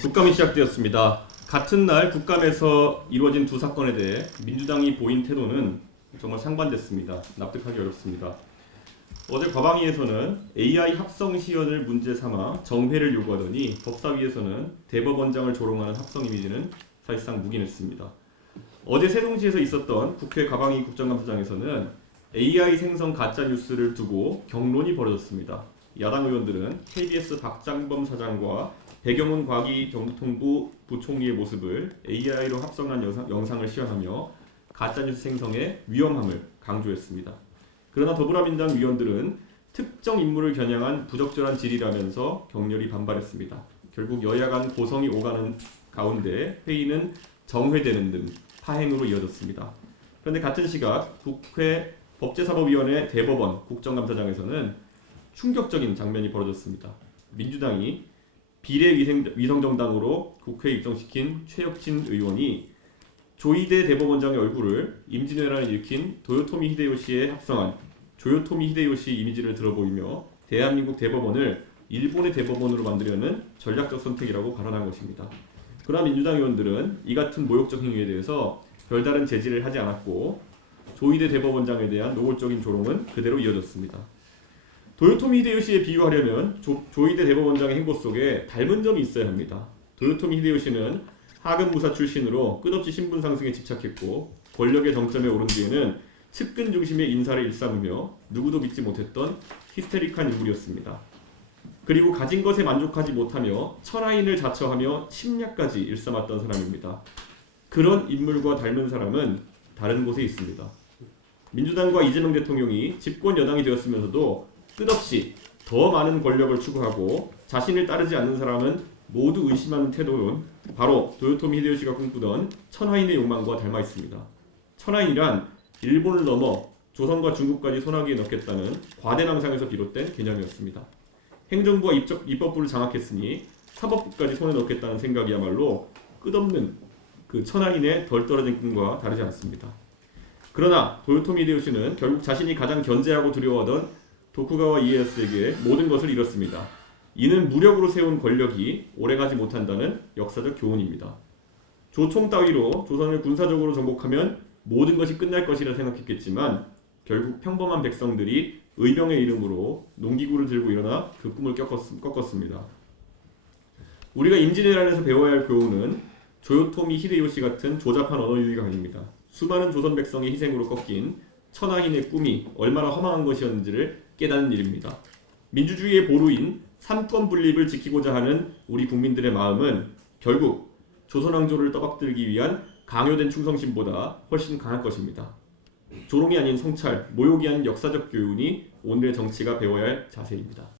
국감이 시작되었습니다. 같은 날 국감에서 이루어진 두 사건에 대해 민주당이 보인 태도는 정말 상반됐습니다. 납득하기 어렵습니다. 어제 과방위에서는 AI 합성 시연을 문제 삼아 정회를 요구하더니 법사위에서는 대법원장을 조롱하는 합성 이미지는 사실상 묵인했습니다. 어제 세종시에서 있었던 국회 과방위 국정감사장에서는 AI 생성 가짜 뉴스를 두고 경론이 벌어졌습니다. 야당 의원들은 KBS 박장범 사장과 배경훈 과기정통부 부총리의 모습을 AI로 합성한 영상을 시연하며 가짜뉴스 생성의 위험함을 강조했습니다. 그러나 더불어민주당 위원들은 특정 인물을 겨냥한 부적절한 질의라면서 격렬히 반발했습니다. 결국 여야 간 고성이 오가는 가운데 회의는 정회되는 등 파행으로 이어졌습니다. 그런데 같은 시각 국회 법제사법위원회 대법원 국정감사장에서는 충격적인 장면이 벌어졌습니다. 민주당이 비례위성정당으로 국회에 입성시킨 최혁진 의원이 조이대 대법원장의 얼굴을 임진왜란을 일으킨 도요토미 히데요시에 합성한 조요토미 히데요시 이미지를 들어보이며 대한민국 대법원을 일본의 대법원으로 만들려는 전략적 선택이라고 발언한 것입니다. 그러나 민주당 의원들은 이 같은 모욕적 행위에 대해서 별다른 제지를 하지 않았고 조이대 대법원장에 대한 노골적인 조롱은 그대로 이어졌습니다. 도요토미 히데요시에 비유하려면 조이대 대법원장의 행보 속에 닮은 점이 있어야 합니다. 도요토미 히데요시는 하급 무사 출신으로 끝없이 신분 상승에 집착했고 권력의 정점에 오른 뒤에는 측근 중심의 인사를 일삼으며 누구도 믿지 못했던 히스테릭한 인물이었습니다. 그리고 가진 것에 만족하지 못하며 철하인을 자처하며 침략까지 일삼았던 사람입니다. 그런 인물과 닮은 사람은 다른 곳에 있습니다. 민주당과 이재명 대통령이 집권 여당이 되었으면서도 끝없이 더 많은 권력을 추구하고 자신을 따르지 않는 사람은 모두 의심하는 태도는 바로 도요토미 히데요시가 꿈꾸던 천하인의 욕망과 닮아 있습니다. 천하인이란 일본을 넘어 조선과 중국까지 손아귀에 넣겠다는 과대 남상에서 비롯된 개념이었습니다. 행정부와 입법부를 장악했으니 사법부까지 손에 넣겠다는 생각이야말로 끝없는 그 천하인의 덜 떨어진 꿈과 다르지 않습니다. 그러나 도요토미 히데요시는 결국 자신이 가장 견제하고 두려워하던 도쿠가와 이에야스에게 모든 것을 잃었습니다. 이는 무력으로 세운 권력이 오래가지 못한다는 역사적 교훈입니다. 조총 따위로 조선을 군사적으로 정복하면 모든 것이 끝날 것이라 생각했겠지만 결국 평범한 백성들이 의병의 이름으로 농기구를 들고 일어나 그 꿈을 꺾었습니다. 우리가 임진왜란에서 배워야 할 교훈은 조요토미 히데요시 같은 조잡한 언어 유희가 아닙니다. 수많은 조선 백성의 희생으로 꺾인 천하인의 꿈이 얼마나 허망한 것이었는지를 깨닫는 일입니다. 민주주의의 보루인 삼권 분립을 지키고자 하는 우리 국민들의 마음은 결국 조선왕조를 떠받들기 위한 강요된 충성심보다 훨씬 강할 것입니다. 조롱이 아닌 성찰, 모욕이 아닌 역사적 교훈이 오늘의 정치가 배워야 할 자세입니다.